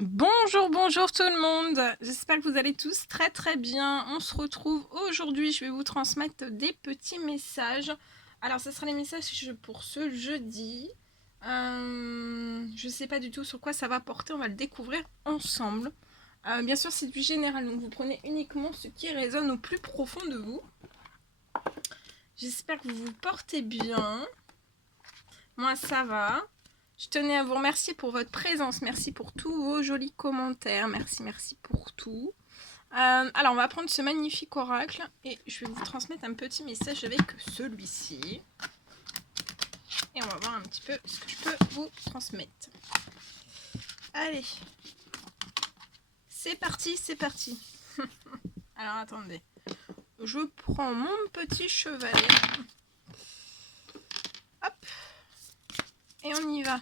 Bonjour, bonjour tout le monde. J'espère que vous allez tous très très bien. On se retrouve aujourd'hui. Je vais vous transmettre des petits messages. Alors, ce sera les messages pour ce jeudi. Je ne sais pas du tout sur quoi ça va porter. On va le découvrir ensemble. Bien sûr, c'est du général. Donc, vous prenez uniquement ce qui résonne au plus profond de vous. J'espère que vous vous portez bien. Moi, ça va. Je tenais à vous remercier pour votre présence. Merci pour tous vos jolis commentaires. Merci pour tout. Alors, on va prendre ce magnifique oracle et je vais vous transmettre un petit message avec celui-ci. Et on va voir un petit peu ce que je peux vous transmettre. Allez. C'est parti, c'est parti. Alors, attendez. Je prends mon petit chevalet. Hop. Et on y va.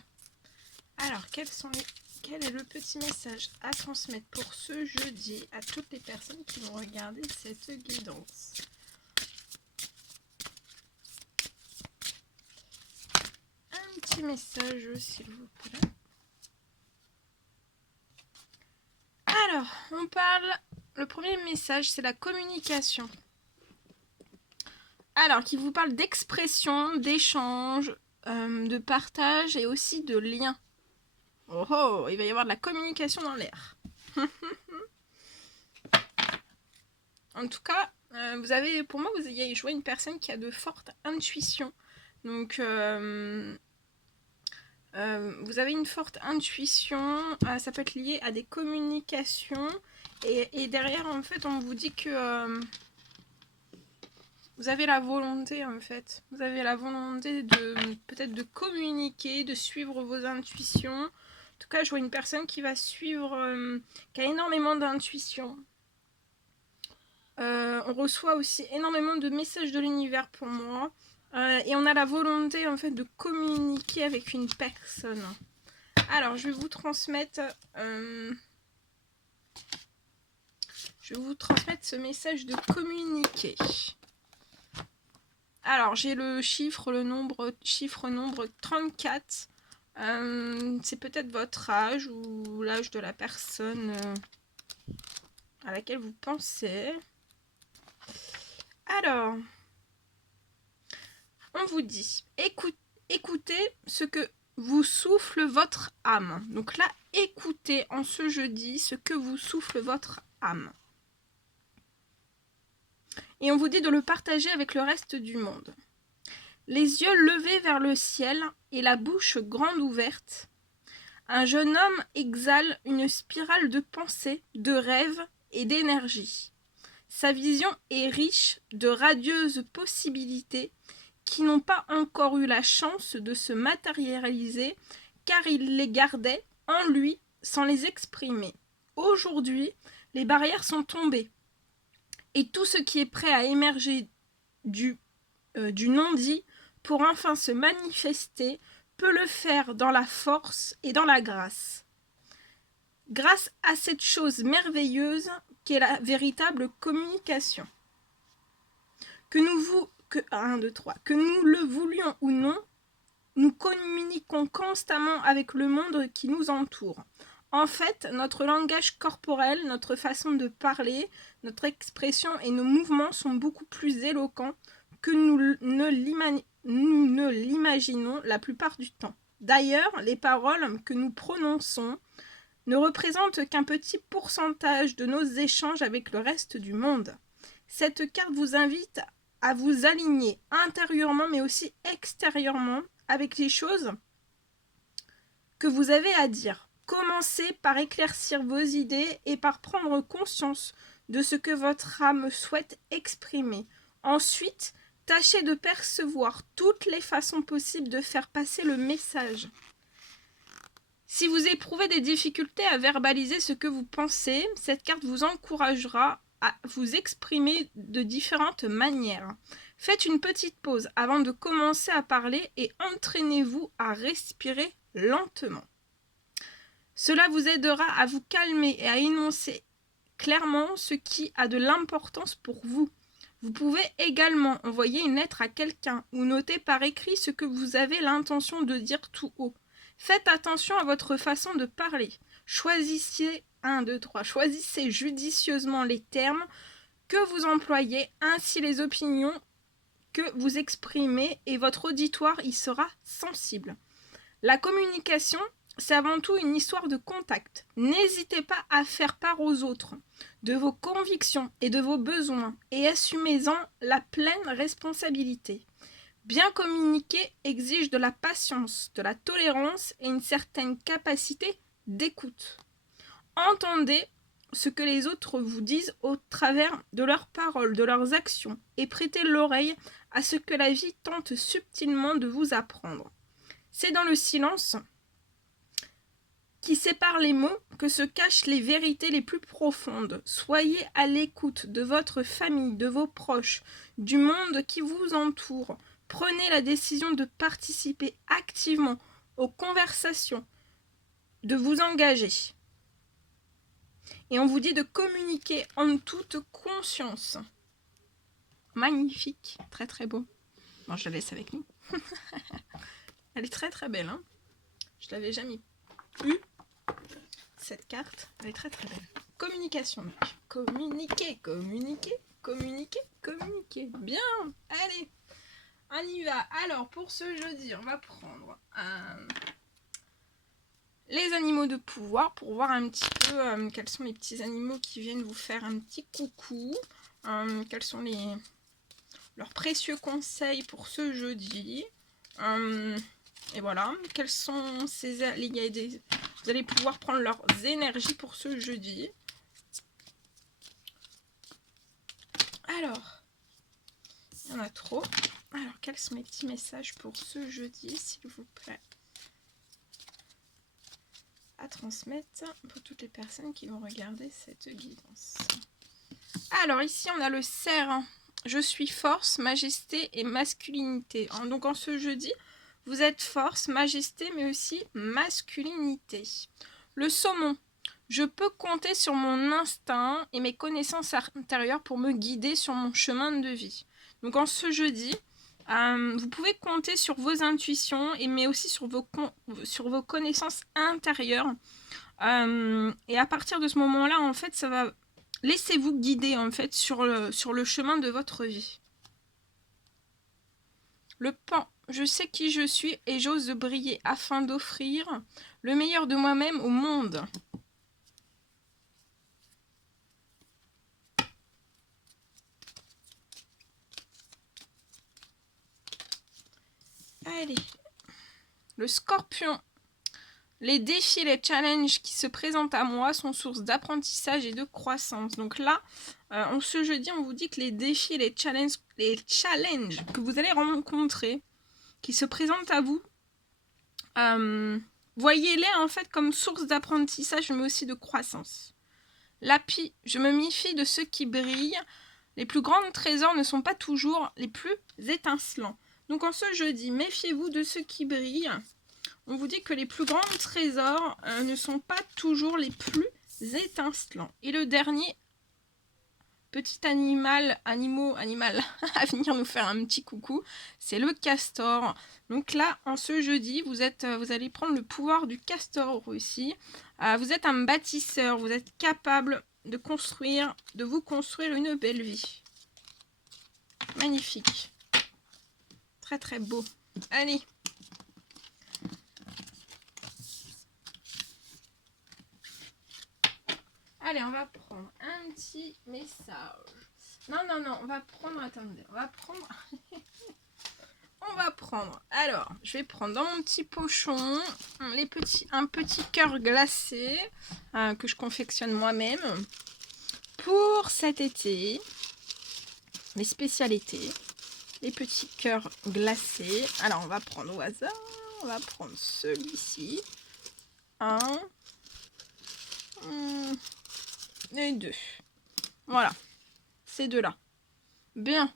Alors, quel est le petit message à transmettre pour ce jeudi à toutes les personnes qui vont regarder cette guidance? Un petit message, s'il vous plaît. Alors, on parle... Le premier message, c'est la communication. Alors, qui vous parle d'expression, d'échange, de partage et aussi de lien. Oh oh, il va y avoir de la communication dans l'air. En tout cas, pour moi, vous avez joué une personne qui a de fortes intuitions. Donc, vous avez une forte intuition, ça peut être lié à des communications. Et derrière, en fait, on vous dit que vous avez la volonté, en fait. Vous avez la volonté peut-être de communiquer, de suivre vos intuitions. En tout cas, je vois une personne qui va suivre, qui a énormément d'intuition. On reçoit aussi énormément de messages de l'univers pour moi. Et on a la volonté, en fait, de communiquer avec une personne. Alors, je vais vous transmettre... ce message de communiquer. Alors, j'ai le chiffre, nombre 34. C'est peut-être votre âge ou l'âge de la personne à laquelle vous pensez. Alors, on vous dit, écoutez ce que vous souffle votre âme. Donc là, écoutez en ce jeudi ce que vous souffle votre âme. Et on vous dit de le partager avec le reste du monde. Les yeux levés vers le ciel et la bouche grande ouverte, un jeune homme exhale une spirale de pensées, de rêves et d'énergie. Sa vision est riche de radieuses possibilités qui n'ont pas encore eu la chance de se matérialiser car il les gardait en lui sans les exprimer. Aujourd'hui, les barrières sont tombées et tout ce qui est prêt à émerger du non-dit pour enfin se manifester peut le faire dans la force et dans la grâce. Grâce à cette chose merveilleuse qu'est la véritable communication. Que nous le voulions ou non, nous communiquons constamment avec le monde qui nous entoure. En fait, notre langage corporel, notre façon de parler, notre expression et nos mouvements sont beaucoup plus éloquents que nous ne l'imaginons la plupart du temps. D'ailleurs, les paroles que nous prononçons ne représentent qu'un petit pourcentage de nos échanges avec le reste du monde. Cette carte vous invite à vous aligner intérieurement mais aussi extérieurement avec les choses que vous avez à dire. Commencez par éclaircir vos idées et par prendre conscience de ce que votre âme souhaite exprimer. Ensuite, tâchez de percevoir toutes les façons possibles de faire passer le message. Si vous éprouvez des difficultés à verbaliser ce que vous pensez, cette carte vous encouragera à vous exprimer de différentes manières. Faites une petite pause avant de commencer à parler et entraînez-vous à respirer lentement. Cela vous aidera à vous calmer et à énoncer clairement ce qui a de l'importance pour vous. Vous pouvez également envoyer une lettre à quelqu'un ou noter par écrit ce que vous avez l'intention de dire tout haut. Faites attention à votre façon de parler. Choisissez, 1, 2, 3, choisissez judicieusement les termes que vous employez, ainsi les opinions que vous exprimez et votre auditoire y sera sensible. La communication, c'est avant tout une histoire de contact. N'hésitez pas à faire part aux autres de vos convictions et de vos besoins et assumez-en la pleine responsabilité. Bien communiquer exige de la patience, de la tolérance et une certaine capacité d'écoute. Entendez ce que les autres vous disent au travers de leurs paroles, de leurs actions, et prêtez l'oreille à ce que la vie tente subtilement de vous apprendre. C'est dans le silence qui sépare les mots que se cachent les vérités les plus profondes. Soyez à l'écoute de votre famille, de vos proches, du monde qui vous entoure. Prenez la décision de participer activement aux conversations, de vous engager. Et on vous dit de communiquer en toute conscience. Magnifique, très très beau. Bon, je la laisse avec nous. Elle est très très belle, hein. Je l'avais jamais eu, cette carte. Elle est très très belle. Communication, donc. Communiquer, communiquer, communiquer, communiquer. Bien, allez, on y va. Alors, pour ce jeudi, on va prendre les animaux de pouvoir pour voir un petit peu quels sont les petits animaux qui viennent vous faire un petit coucou. Quels sont leurs précieux conseils pour ce jeudi. Et voilà, quels sont vous allez pouvoir prendre leurs énergies pour ce jeudi. Alors, il y en a trop. Alors, quels sont mes petits messages pour ce jeudi, s'il vous plaît, à transmettre pour toutes les personnes qui vont regarder cette guidance. Alors, ici, on a le cerf. Je suis force, majesté et masculinité. Donc, en ce jeudi, vous êtes force, majesté, mais aussi masculinité. Le saumon. Je peux compter sur mon instinct et mes connaissances intérieures pour me guider sur mon chemin de vie. Donc, en ce jeudi, vous pouvez compter sur vos intuitions, mais aussi sur vos connaissances intérieures. Et à partir de ce moment-là, en fait, ça va... Laissez-vous guider, en fait, sur le chemin de votre vie. Le pan. Je sais qui je suis et j'ose briller afin d'offrir le meilleur de moi-même au monde. Allez. Le scorpion. Les défis, les challenges qui se présentent à moi sont source d'apprentissage et de croissance. Donc là, ce jeudi, on vous dit que les défis, les challenges que vous allez rencontrer, qui se présentent à vous, voyez-les en fait comme source d'apprentissage, mais aussi de croissance. L'api, je me méfie de ceux qui brillent. Les plus grands trésors ne sont pas toujours les plus étincelants. Donc en ce jeudi, méfiez-vous de ceux qui brillent. On vous dit que les plus grands trésors ne sont pas toujours les plus étincelants. Et le dernier, petit animal à venir nous faire un petit coucou, c'est le castor. Donc là, en ce jeudi, vous allez prendre le pouvoir du castor aussi. Vous êtes un bâtisseur, vous êtes capable de vous construire une belle vie. Magnifique. Très très beau. Allez. Allez, on va prendre un petit message. Non, on va prendre... Attendez, on va prendre... Alors, je vais prendre dans mon petit pochon un petit cœur glacé que je confectionne moi-même pour cet été. Les spécialités. Les petits cœurs glacés. Alors, on va prendre au hasard. On va prendre celui-ci. Et 2. Voilà. Ces deux-là. Bien.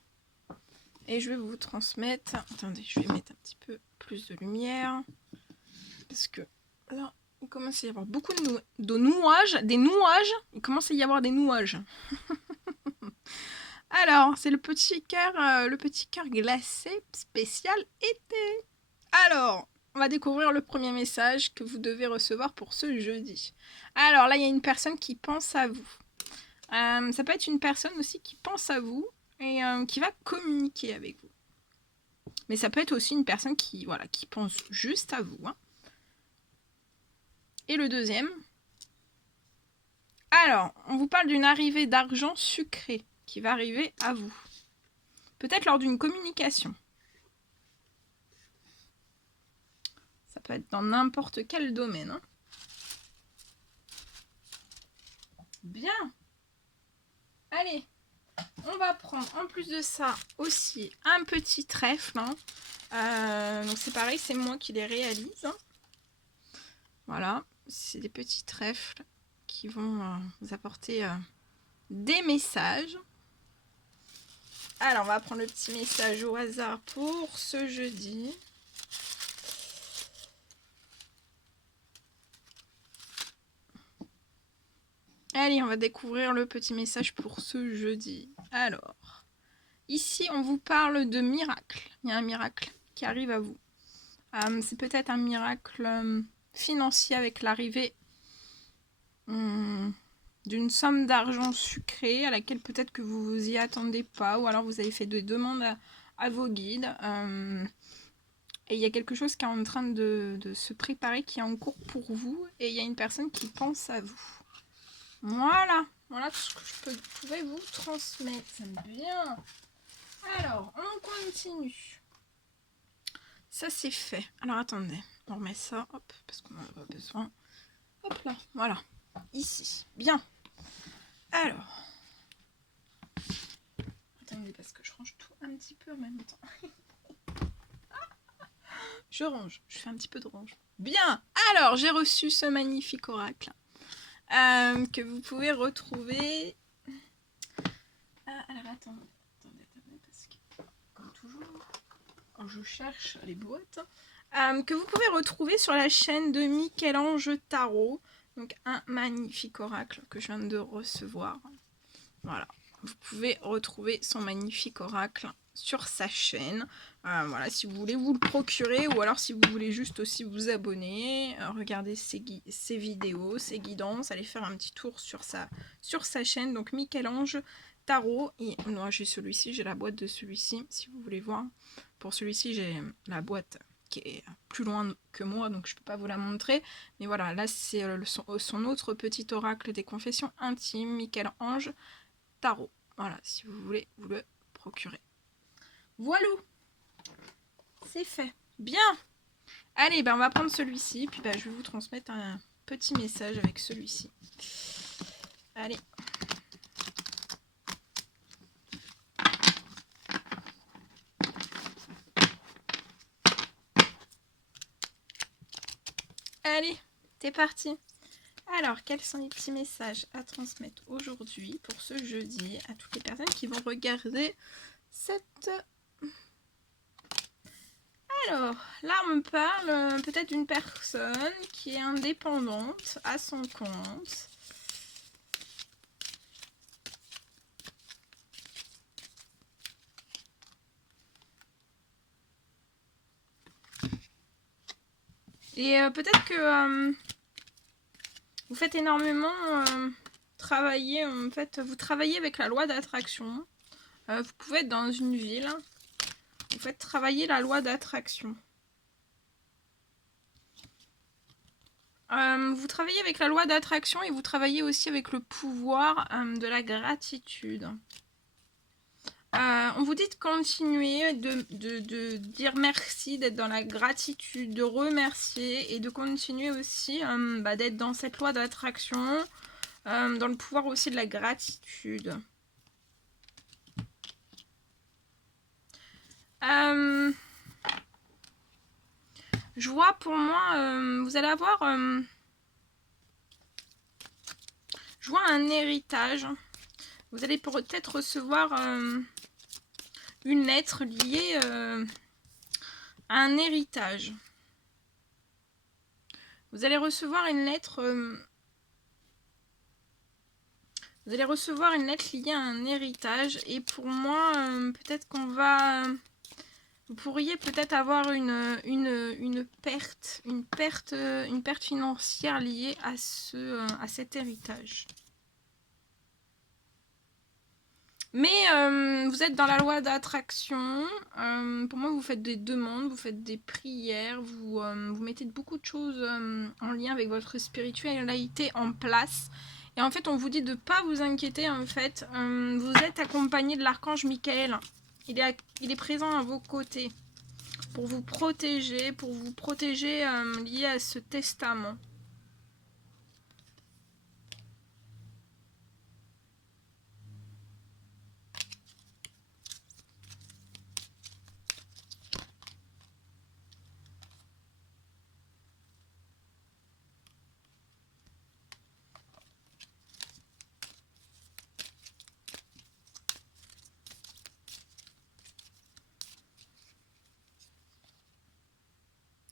Et je vais vous transmettre... Attendez, je vais mettre un petit peu plus de lumière. Parce que là, il commence à y avoir beaucoup de nouages. Des nouages. Il commence à y avoir des nouages. Alors, c'est le petit cœur glacé spécial été. Alors, va découvrir le premier message que vous devez recevoir pour ce jeudi. Alors là, il y a une personne qui pense à vous. Ça peut être une personne aussi qui pense à vous et qui va communiquer avec vous. Mais ça peut être aussi une personne qui, voilà, qui pense juste à vous. Hein. Et le deuxième. Alors, on vous parle d'une arrivée d'argent sucré qui va arriver à vous. Peut-être lors d'une communication. Ça peut être dans n'importe quel domaine. Hein. Bien. Allez, on va prendre en plus de ça aussi un petit trèfle. Hein. Donc c'est pareil, c'est moi qui les réalise. Hein. Voilà, c'est des petits trèfles qui vont vous apporter des messages. Alors, on va prendre le petit message au hasard pour ce jeudi. Allez, on va découvrir le petit message pour ce jeudi. Alors, ici, on vous parle de miracle. Il y a un miracle qui arrive à vous. C'est peut-être un miracle financier avec l'arrivée d'une somme d'argent sucrée à laquelle peut-être que vous vous y attendez pas, ou alors vous avez fait des demandes à vos guides. Et il y a quelque chose qui est en train de se préparer, qui est en cours pour vous, et il y a une personne qui pense à vous. Voilà, voilà tout ce que je pouvais vous transmettre. Bien. Alors, on continue. Ça, c'est fait. Alors, attendez, on remet ça, hop, parce qu'on n'en a pas besoin. Hop là, voilà, ici. Bien. Alors, attendez, parce que je range tout un petit peu en même temps. Je range, je fais un petit peu de range. Bien, alors, j'ai reçu ce magnifique oracle. Que vous pouvez retrouver. Alors attendez, parce que comme toujours, quand je cherche les boîtes, que vous pouvez retrouver sur la chaîne de Michel-Ange Tarot. Donc un magnifique oracle que je viens de recevoir. Voilà, vous pouvez retrouver son magnifique oracle sur sa chaîne. Voilà, si vous voulez vous le procurer, ou alors si vous voulez juste aussi vous abonner, regarder ses vidéos, ses guidances, aller faire un petit tour sur sa chaîne, donc Michel-Ange Tarot. Et moi j'ai celui-ci, j'ai la boîte de celui-ci, si vous voulez voir. Pour celui-ci, j'ai la boîte qui est plus loin que moi, donc je peux pas vous la montrer. Mais voilà, là c'est son autre petit oracle des confessions intimes, Michel-Ange Tarot. Voilà, si vous voulez vous le procurer. Voilà, c'est fait. Bien. Allez, ben on va prendre celui-ci, puis ben, je vais vous transmettre un petit message avec celui-ci. Allez. Allez, c'est parti. Alors, quels sont les petits messages à transmettre aujourd'hui pour ce jeudi à toutes les personnes qui vont regarder cette... Alors, là on me parle peut-être d'une personne qui est indépendante à son compte. Et peut-être que vous faites énormément travailler, en fait, vous travaillez avec la loi d'attraction. Vous pouvez être dans une ville, vous faites travailler la loi d'attraction. Vous travaillez avec la loi d'attraction et vous travaillez aussi avec le pouvoir de la gratitude. On vous dit de continuer, de dire merci, d'être dans la gratitude, de remercier et de continuer aussi d'être dans cette loi d'attraction, dans le pouvoir aussi de la gratitude. Je vois pour moi, vous allez avoir, je vois un héritage. Vous allez peut-être recevoir une lettre liée à un héritage. Vous allez recevoir une lettre. Vous allez recevoir une lettre liée à un héritage. Et pour moi, peut-être qu'on va Vous pourriez peut-être avoir une perte financière liée à cet héritage. Mais vous êtes dans la loi d'attraction. Pour moi, vous faites des demandes, vous faites des prières, vous mettez beaucoup de choses en lien avec votre spiritualité en place. Et en fait, on vous dit de ne pas vous inquiéter. En fait, vous êtes accompagné de l'archange Michael. Il est présent à vos côtés pour vous protéger, lié à ce testament.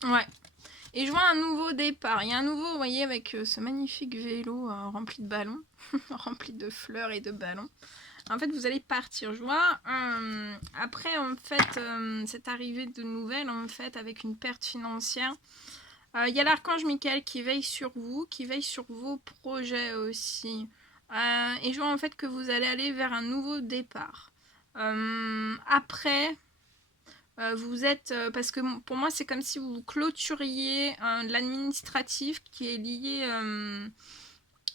Ouais. Et je vois un nouveau départ. Il y a un nouveau, vous voyez, avec ce magnifique vélo rempli de ballons, rempli de fleurs et de ballons. En fait, vous allez partir. Je vois, après, en fait, cette arrivée de nouvelles, en fait, avec une perte financière. Il y a l'archange Michael qui veille sur vous, qui veille sur vos projets aussi. Et je vois, en fait, que vous allez aller vers un nouveau départ. Après... vous êtes, parce que pour moi c'est comme si vous clôturiez l'administratif qui est lié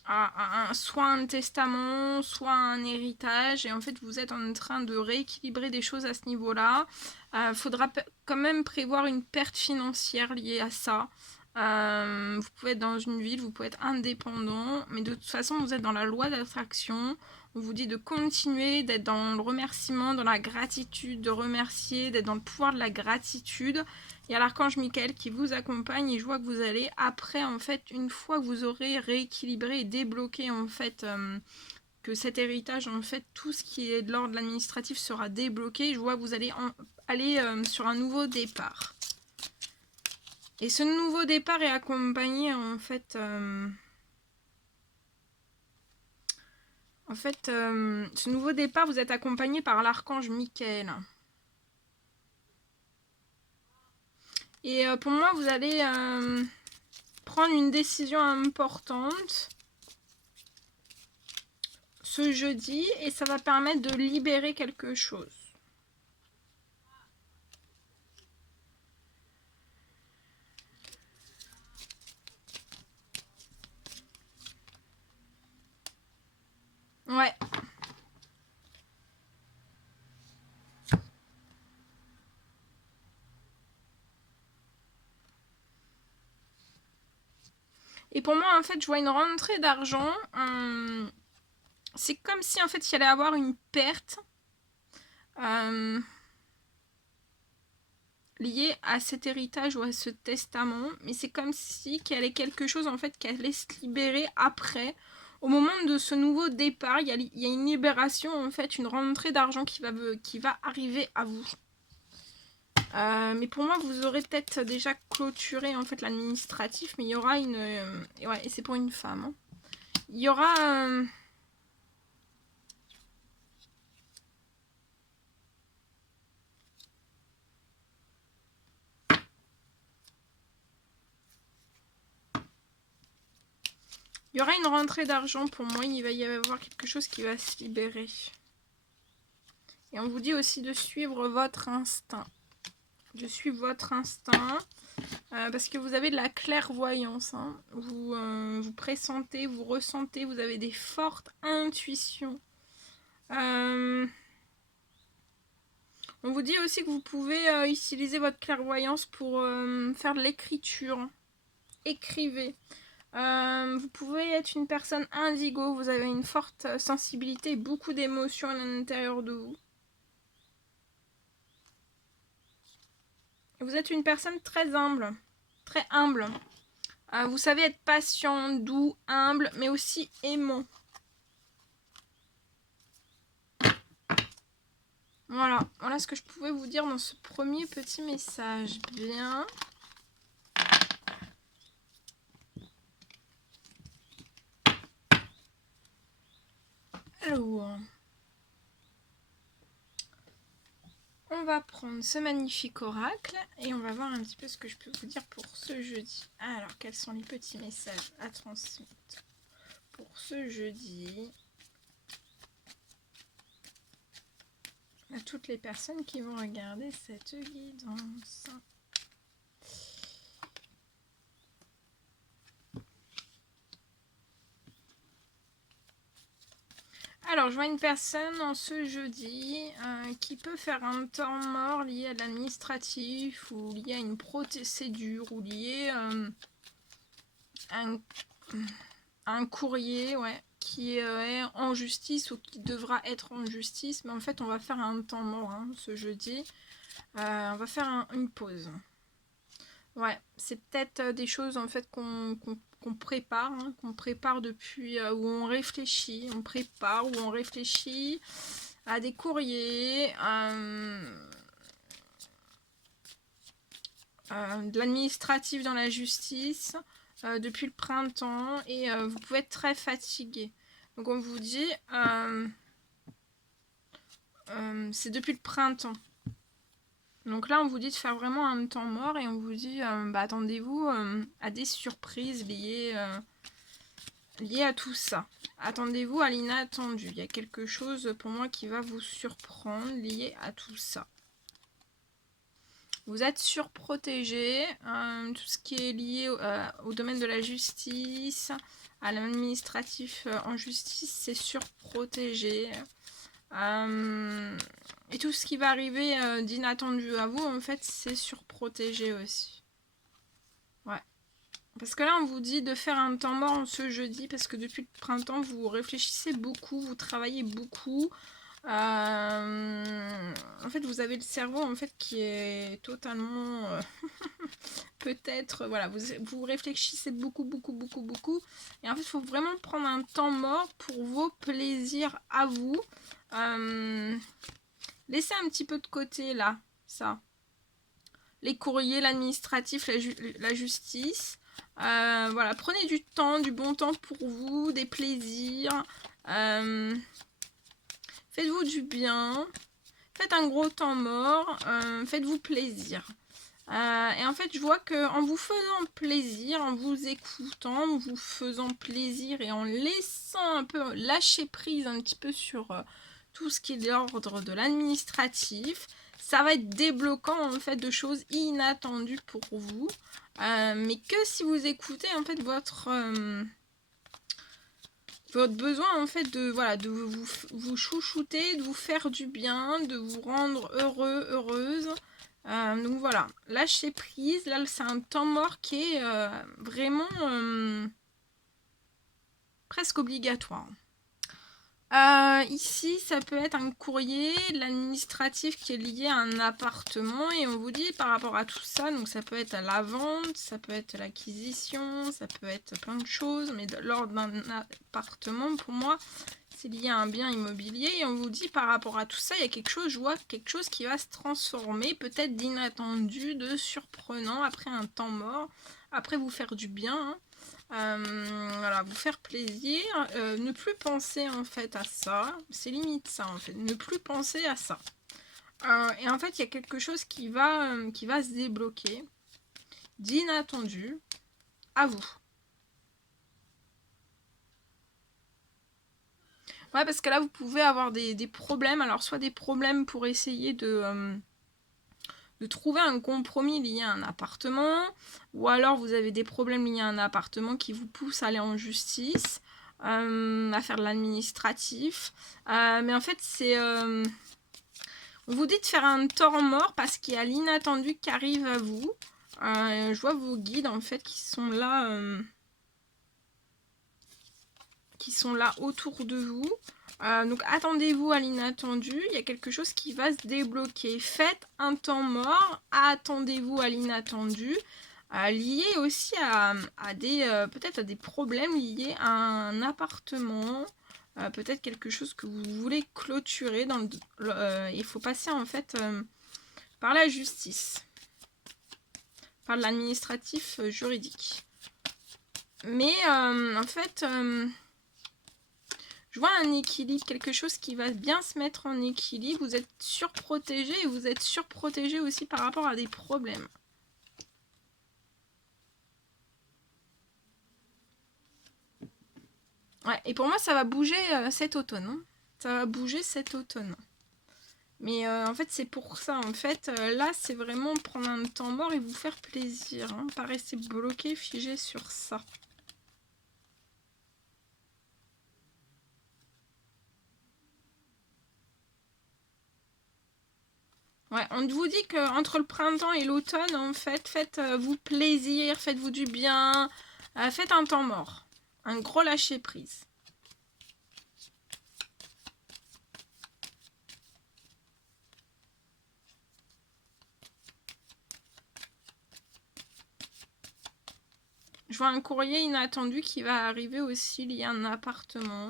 à soit un testament, soit un héritage, et en fait vous êtes en train de rééquilibrer des choses à ce niveau-là. Faudra quand même prévoir une perte financière liée à ça. Vous pouvez être dans une ville, vous pouvez être indépendant, mais de toute façon vous êtes dans la loi d'attraction. On vous dit de continuer, d'être dans le remerciement, dans la gratitude, de remercier, d'être dans le pouvoir de la gratitude. Il y a l'archange Michael qui vous accompagne et je vois que vous allez après, en fait, une fois que vous aurez rééquilibré et débloqué, en fait, que cet héritage, en fait, tout ce qui est de l'ordre administratif sera débloqué. Je vois que vous allez aller sur un nouveau départ. Et ce nouveau départ est accompagné, en fait... ce nouveau départ, vous êtes accompagné par l'archange Michael. Et pour moi, vous allez prendre une décision importante ce jeudi et ça va permettre de libérer quelque chose. Ouais. Et pour moi, en fait, je vois une rentrée d'argent. C'est comme si, en fait, il y allait avoir une perte liée à cet héritage ou à ce testament. Mais c'est comme si qu'il y allait quelque chose, en fait, qui allait se libérer après. Au moment de ce nouveau départ, il y a une libération, en fait, une rentrée d'argent qui va arriver à vous. Mais pour moi, vous aurez peut-être déjà clôturé en fait l'administratif, mais il y aura une... ouais, et c'est pour une femme. Hein. Il y aura... il y aura une rentrée d'argent pour moi, il va y avoir quelque chose qui va se libérer. Et on vous dit aussi de suivre votre instinct. De suivre votre instinct. Parce que vous avez de la clairvoyance. Hein. Vous pressentez, vous ressentez, vous avez des fortes intuitions. On vous dit aussi que vous pouvez utiliser votre clairvoyance pour faire de l'écriture. Écrivez. Vous pouvez être une personne indigo, vous avez une forte sensibilité, beaucoup d'émotions à l'intérieur de vous. Vous êtes une personne très humble, très humble. Vous savez être patient, doux, humble, mais aussi aimant. Voilà ce que je pouvais vous dire dans ce premier petit message. Bien. Alors, on on va prendre ce magnifique oracle et on va voir un petit peu ce que je peux vous dire pour ce jeudi. Alors, quels sont les petits messages à transmettre pour ce jeudi à toutes les personnes qui vont regarder cette guidance? Alors, je vois une personne en ce jeudi qui peut faire un temps mort lié à l'administratif ou lié à une procédure ou lié à un courrier qui est en justice ou qui devra être en justice. Mais en fait, on va faire un temps mort ce jeudi. On va faire une pause. Ouais, c'est peut-être des choses en fait qu'on prépare depuis, où on réfléchit, où on réfléchit à des courriers, de l'administratif dans la justice depuis le printemps et vous pouvez être très fatigué. Donc on vous dit, c'est depuis le printemps. Donc là, on vous dit de faire vraiment un temps mort et on vous dit, attendez-vous à des surprises liées à tout ça. Attendez-vous à l'inattendu. Il y a quelque chose pour moi qui va vous surprendre lié à tout ça. Vous êtes surprotégé. Tout ce qui est lié au domaine de la justice, à l'administratif en justice, c'est surprotégé. Et tout ce qui va arriver d'inattendu à vous, en fait, c'est surprotégé aussi. Ouais. Parce que là, on vous dit de faire un temps mort ce jeudi, parce que depuis le printemps, vous réfléchissez beaucoup, vous travaillez beaucoup. En fait, vous avez le cerveau en fait qui est totalement peut-être, voilà, vous réfléchissez beaucoup. Et en fait, il faut vraiment prendre un temps mort pour vos plaisirs à vous. Laissez un petit peu de côté là, ça. Les courriers, l'administratif, la justice. Voilà, prenez du temps, du bon temps pour vous, des plaisirs. Faites-vous du bien. Faites un gros temps mort. Faites-vous plaisir. Et en fait, je vois qu'en vous faisant plaisir, en vous écoutant, en vous faisant plaisir et en laissant un peu lâcher prise un petit peu sur tout ce qui est de l'ordre de l'administratif, ça va être débloquant en fait de choses inattendues pour vous. Mais que si vous écoutez en fait votre besoin en fait de vous chouchouter, de vous faire du bien, de vous rendre heureux, heureuse. Donc voilà, lâcher prise, là c'est un temps mort qui est vraiment presque obligatoire. Ici, ça peut être un courrier, l'administratif qui est lié à un appartement et on vous dit par rapport à tout ça, donc ça peut être à la vente, ça peut être l'acquisition, ça peut être plein de choses, mais lors d'un appartement, pour moi, c'est lié à un bien immobilier et on vous dit par rapport à tout ça, il y a quelque chose, je vois quelque chose qui va se transformer, peut-être d'inattendu, de surprenant, après un temps mort, après vous faire du bien, voilà, vous faire plaisir, ne plus penser en fait à ça, c'est limite ça en fait, ne plus penser à ça. Et en fait, il y a quelque chose qui va se débloquer, d'inattendu, à vous. Ouais, parce que là, vous pouvez avoir des problèmes, alors soit des problèmes pour essayer de trouver un compromis lié à un appartement, ou alors vous avez des problèmes liés à un appartement qui vous poussent à aller en justice, à faire de l'administratif. Mais en fait, c'est... on vous dit de faire un temps mort parce qu'il y a l'inattendu qui arrive à vous. Je vois vos guides, en fait, qui sont là autour de vous. Donc attendez-vous à l'inattendu, il y a quelque chose qui va se débloquer. Faites un temps mort, attendez-vous à l'inattendu, lié aussi à des peut-être à des problèmes liés à un appartement, peut-être quelque chose que vous voulez clôturer. Il faut passer en fait par la justice, par l'administratif juridique. Mais en fait... Je vois un équilibre, quelque chose qui va bien se mettre en équilibre. Vous êtes surprotégé et vous êtes surprotégé aussi par rapport à des problèmes. Ouais, et pour moi, ça va bouger cet automne. Hein. Ça va bouger cet automne. Mais en fait, c'est pour ça. En fait, là, c'est vraiment prendre un temps mort et vous faire plaisir. Hein. Pas rester bloqué, figé sur ça. Ouais, on vous dit qu'entre le printemps et l'automne, en fait, faites-vous plaisir, faites-vous du bien, faites un temps mort. Un gros lâcher prise. Je vois un courrier inattendu qui va arriver aussi lié à un appartement.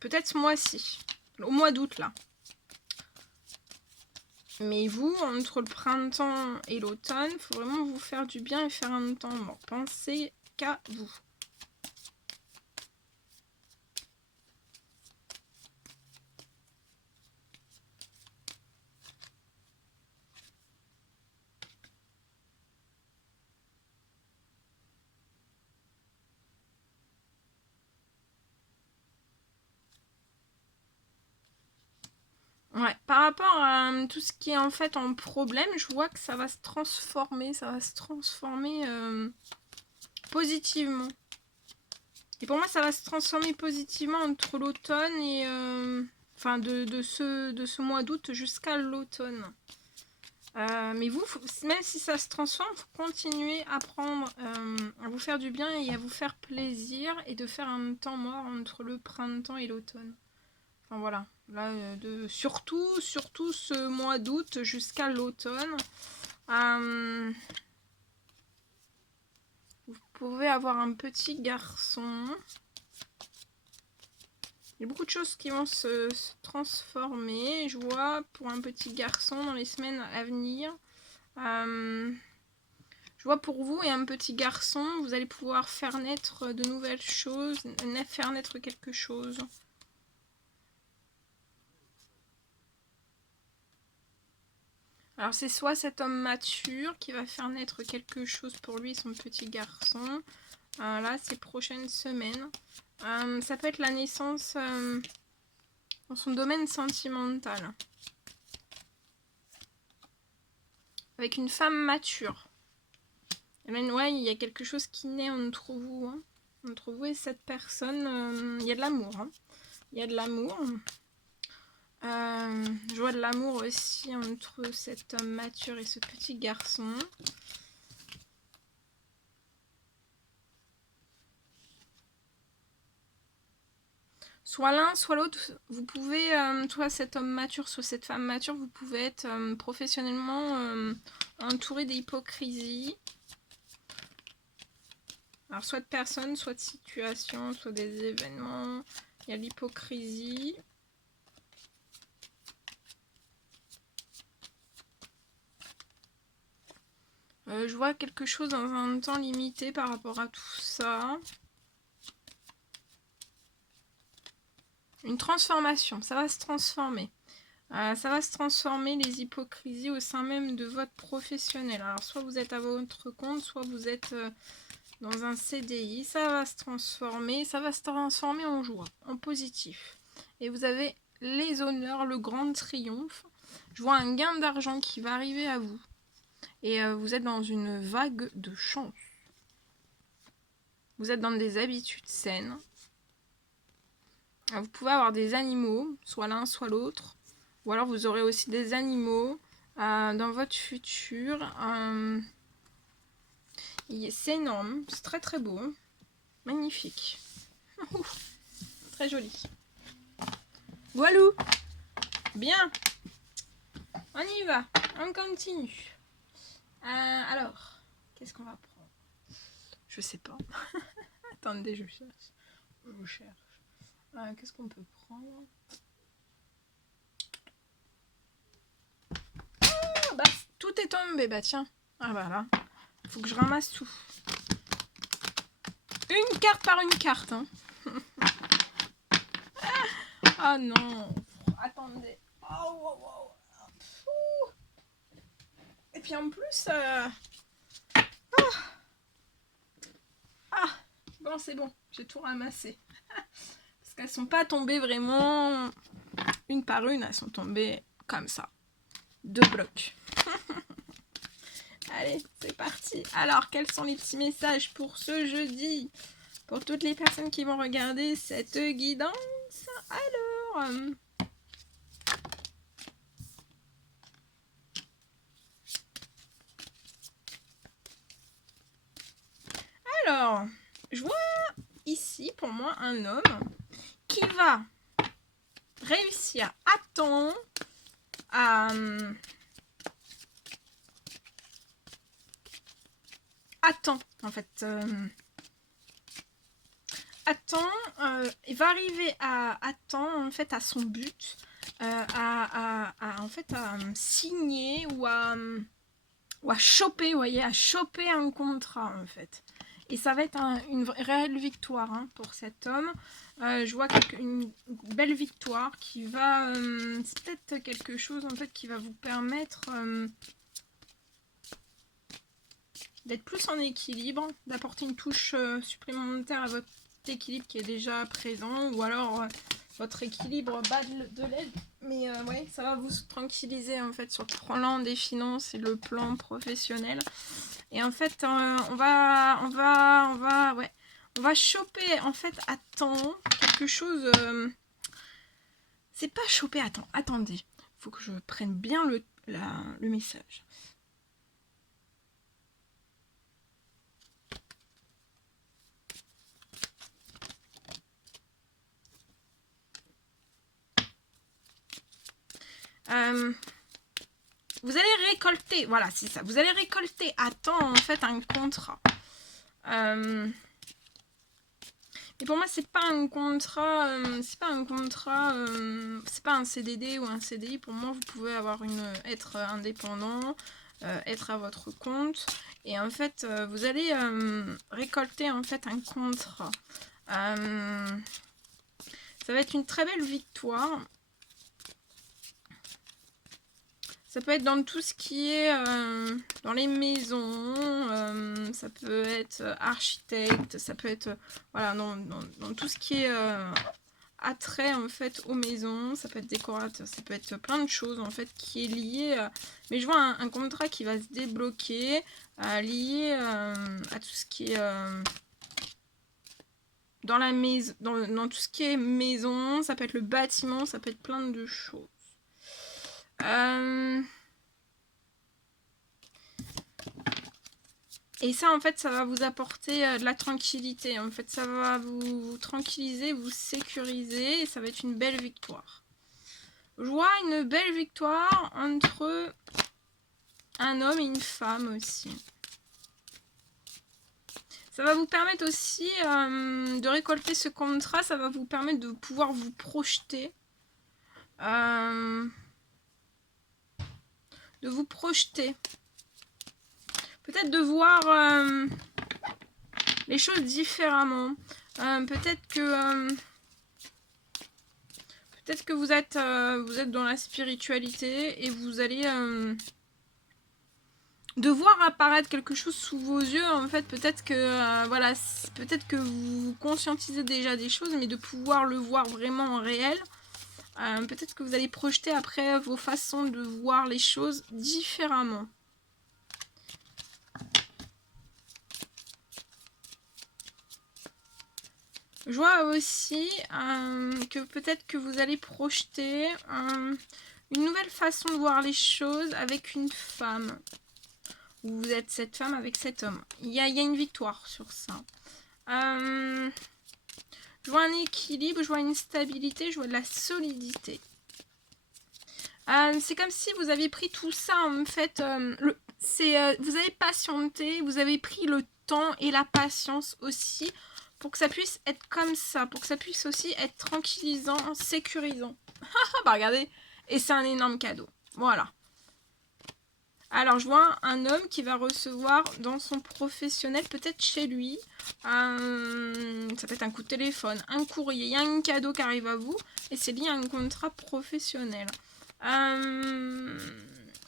Peut-être ce mois-ci, au mois d'août là. Mais vous, entre le printemps et l'automne, il faut vraiment vous faire du bien et faire un temps mort. Pensez qu'à vous. Ouais, par rapport à tout ce qui est en fait en problème, je vois que ça va se transformer, positivement. Et pour moi, ça va se transformer positivement entre l'automne et... enfin, de ce mois d'août jusqu'à l'automne. Mais vous, même si ça se transforme, faut continuer à prendre, à vous faire du bien et à vous faire plaisir et de faire un temps mort entre le printemps et l'automne. Enfin voilà, là, surtout ce mois d'août jusqu'à l'automne. Vous pouvez avoir un petit garçon. Il y a beaucoup de choses qui vont se transformer. Je vois pour un petit garçon dans les semaines à venir. Je vois pour vous et un petit garçon, vous allez pouvoir faire naître de nouvelles choses, faire naître quelque chose. Alors c'est soit cet homme mature qui va faire naître quelque chose pour lui et son petit garçon. Là, ces prochaines semaines. Ça peut être la naissance dans son domaine sentimental. Avec une femme mature. Et même, ouais, il y a quelque chose qui naît entre vous. Hein. Entre vous et cette personne, il y a de l'amour. Hein. Il y a de l'amour. Je vois de l'amour aussi entre cet homme mature et ce petit garçon. Soit l'un, soit l'autre, vous pouvez, soit cet homme mature, soit cette femme mature, vous pouvez être professionnellement entouré d'hypocrisie. Alors soit de personnes, soit de situations, soit des événements. Il y a l'hypocrisie. Je vois quelque chose dans un temps limité par rapport à tout ça. Une transformation, ça va se transformer. Ça va se transformer les hypocrisies au sein même de votre professionnel. Alors soit vous êtes à votre compte, soit vous êtes dans un CDI. Ça va se transformer en joie, en positif. Et vous avez les honneurs, le grand triomphe. Je vois un gain d'argent qui va arriver à vous. Et vous êtes dans une vague de chance. Vous êtes dans des habitudes saines. Vous pouvez avoir des animaux, soit l'un, soit l'autre. Ou alors vous aurez aussi des animaux dans votre futur. C'est énorme, c'est très très beau. Magnifique. Très joli. Voilou. Bien. On y va, on continue. Alors, qu'est-ce qu'on va prendre? Je sais pas. Attendez, je cherche. Qu'est-ce qu'on peut prendre? Ah, bah tout est tombé. Bah tiens. Ah bah là. Faut que je ramasse tout. Une carte par une carte. Hein. Ah non. Attendez. Oh, oh, oh. Et puis en plus... Ah, bon c'est bon. J'ai tout ramassé. Parce qu'elles sont pas tombées vraiment une par une. Elles sont tombées comme ça. 2 blocs. Allez, c'est parti. Alors, quels sont les petits messages pour ce jeudi? Pour toutes les personnes qui vont regarder cette guidance. Alors, je vois ici pour moi un homme qui va réussir à temps à temps en fait il va arriver à temps en fait à son but en fait à signer ou à choper, vous voyez, à choper un contrat en fait. Et ça va être une réelle victoire hein, pour cet homme. Je vois une belle victoire qui va... c'est peut-être quelque chose en fait qui va vous permettre d'être plus en équilibre, d'apporter une touche supplémentaire à votre équilibre qui est déjà présent, ou alors votre équilibre bat de l'aide. Mais ouais, ça va vous tranquilliser en fait sur le plan des finances et le plan professionnel. Et en fait, on va choper en fait à temps quelque chose. C'est pas choper à temps. Attendez, faut que je prenne bien le message. Vous allez récolter, voilà, c'est ça. Vous allez récolter à temps en fait un contrat. Mais pour moi, c'est pas un contrat, c'est pas un CDD ou un CDI. Pour moi, vous pouvez être indépendant, être à votre compte, et en fait, vous allez récolter en fait un contrat. Ça va être une très belle victoire. Ça peut être dans tout ce qui est dans les maisons, ça peut être architecte, ça peut être voilà, dans tout ce qui est attrait en fait aux maisons, ça peut être décorateur, ça peut être plein de choses en fait qui est lié. Mais je vois un contrat qui va se débloquer lié à tout ce qui est dans la maison, dans tout ce qui est maison, ça peut être le bâtiment, ça peut être plein de choses. Et ça, en fait, ça va vous apporter de la tranquillité. En fait, ça va vous tranquilliser, vous sécuriser, et ça va être une belle victoire. Je vois une belle victoire entre un homme et une femme aussi. Ça va vous permettre aussi de récolter ce contrat. Ça va vous permettre de pouvoir vous projeter. Peut-être de voir les choses différemment. Peut-être que vous êtes dans la spiritualité et vous allez de voir apparaître quelque chose sous vos yeux. En fait, peut-être que voilà, peut-être que vous conscientisez déjà des choses, mais de pouvoir le voir vraiment en réel. Peut-être que vous allez projeter après vos façons de voir les choses différemment. Je vois aussi que peut-être que vous allez projeter une nouvelle façon de voir les choses avec une femme. Ou vous êtes cette femme avec cet homme. Il y a une victoire sur ça. Je vois un équilibre, je vois une stabilité, je vois de la solidité. C'est comme si vous avez pris tout ça en fait. Vous avez patienté, vous avez pris le temps et la patience aussi pour que ça puisse être comme ça, pour que ça puisse aussi être tranquillisant, sécurisant. Bah regardez, et c'est un énorme cadeau. Voilà. Alors, je vois un homme qui va recevoir dans son professionnel, peut-être chez lui, ça peut être un coup de téléphone, un courrier, il y a un cadeau qui arrive à vous, et c'est lié à un contrat professionnel.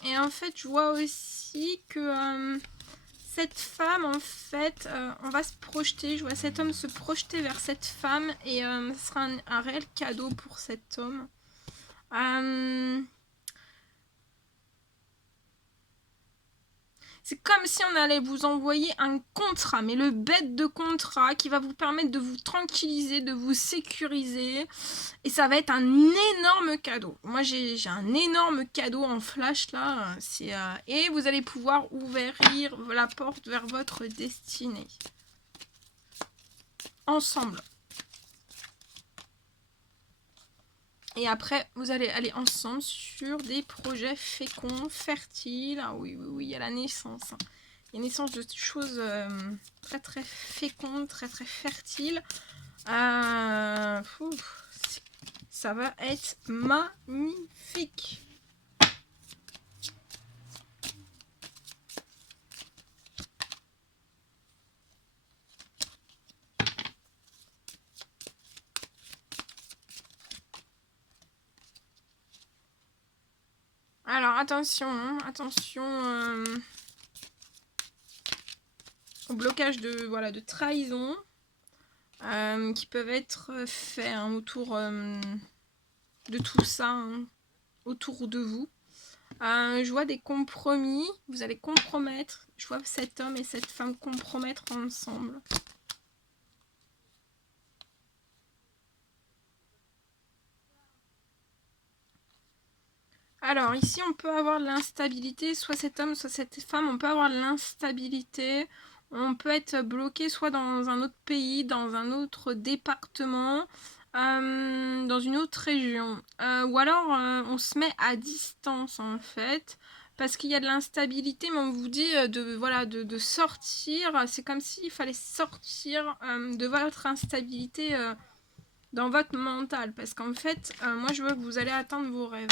Et en fait, je vois aussi que cette femme, en fait, on va se projeter, je vois cet homme se projeter vers cette femme, et ce sera un réel cadeau pour cet homme. C'est comme si on allait vous envoyer un contrat, mais le bête de contrat qui va vous permettre de vous tranquilliser, de vous sécuriser. Et ça va être un énorme cadeau. Moi, j'ai un énorme cadeau en flash là. Et vous allez pouvoir ouvrir la porte vers votre destinée. Ensemble. Et après, vous allez aller ensemble sur des projets féconds, fertiles. Ah oui, oui, oui, il y a la naissance. Il y a la naissance de choses très, très fécondes, très, très fertiles. Ça va être magnifique. Alors, attention, hein, attention au blocage de trahison qui peuvent être faits hein, autour de tout ça, hein, autour de vous. Je vois des compromis, vous allez compromettre, je vois cet homme et cette femme compromettre ensemble. Alors ici on peut avoir de l'instabilité, soit cet homme, soit cette femme, on peut avoir de l'instabilité, on peut être bloqué soit dans un autre pays, dans un autre département, dans une autre région. Ou alors on se met à distance en fait, parce qu'il y a de l'instabilité, mais on vous dit de sortir, c'est comme s'il fallait sortir de votre instabilité dans votre mental, parce qu'en fait, moi je veux que vous allez atteindre vos rêves.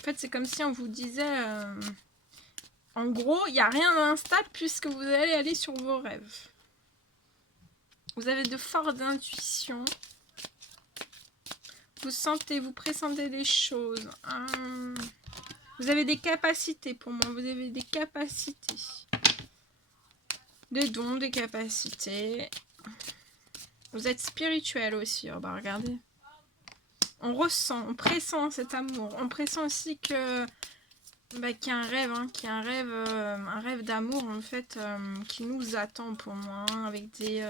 En fait, c'est comme si on vous disait, en gros, il n'y a rien d'instable puisque vous allez aller sur vos rêves. Vous avez de fortes intuitions. Vous sentez, vous pressentez des choses. Vous avez des capacités pour moi. Vous avez des capacités. Des dons, des capacités. Vous êtes spirituel aussi. Oh, bah regardez. On ressent, on pressent cet amour. On pressent aussi que... qu'il y a un rêve, hein, qu'il y a un rêve d'amour en fait qui nous attend pour moi, hein, avec des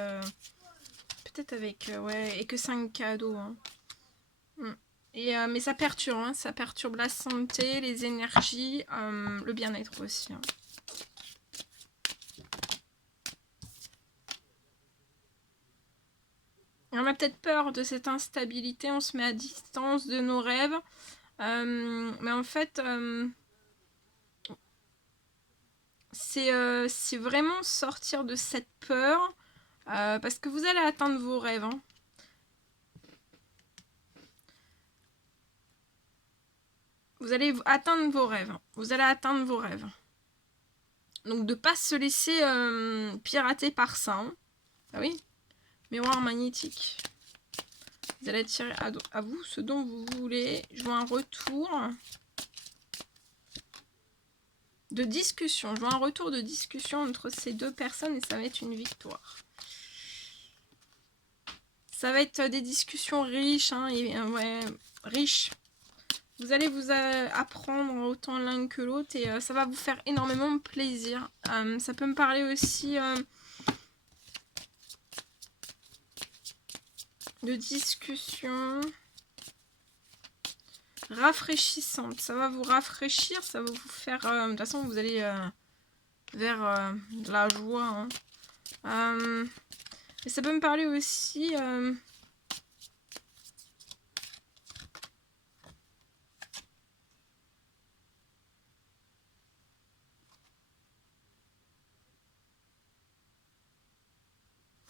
peut-être avec ouais, et que c'est un cadeau. Hein. Et mais ça perturbe, hein, ça perturbe la santé, les énergies, le bien-être aussi. Hein. On a peut-être peur de cette instabilité, on se met à distance de nos rêves, mais en fait. C'est vraiment sortir de cette peur parce que vous allez atteindre vos rêves. Hein. Vous allez atteindre vos rêves. Vous allez atteindre vos rêves. Donc de ne pas se laisser pirater par ça. Hein. Ah oui. Miroir magnétique. Vous allez attirer à vous ce dont vous voulez. Je vois un retour de discussion. Je vois un retour de discussion entre ces deux personnes et ça va être une victoire. Ça va être des discussions riches, hein, et, ouais, riches. Vous allez vous apprendre autant l'un que l'autre et ça va vous faire énormément plaisir. Ça peut me parler aussi de discussions rafraîchissantes. Ça va vous rafraîchir, ça va vous faire... de toute façon, vous allez vers de la joie. Hein. Et ça peut me parler aussi...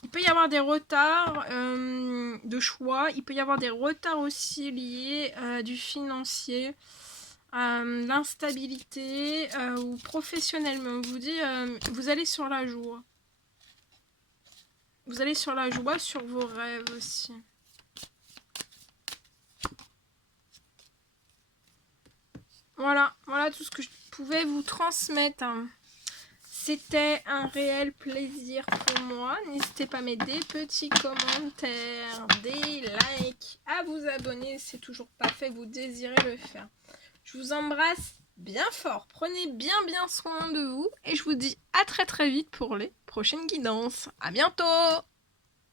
il peut y avoir des retards de choix. Il peut y avoir des retards aussi liés à du financier. l'instabilité ou professionnellement. On vous dit, vous allez sur la joie. Vous allez sur la joie, sur vos rêves aussi. Voilà, voilà tout ce que je pouvais vous transmettre. C'était un réel plaisir pour moi. N'hésitez pas à mettre des petits commentaires, des likes, à vous abonner. C'est toujours pas fait, vous désirez le faire. Je vous embrasse bien fort. Prenez bien soin de vous. Et je vous dis à très vite pour les prochaines guidances. À bientôt!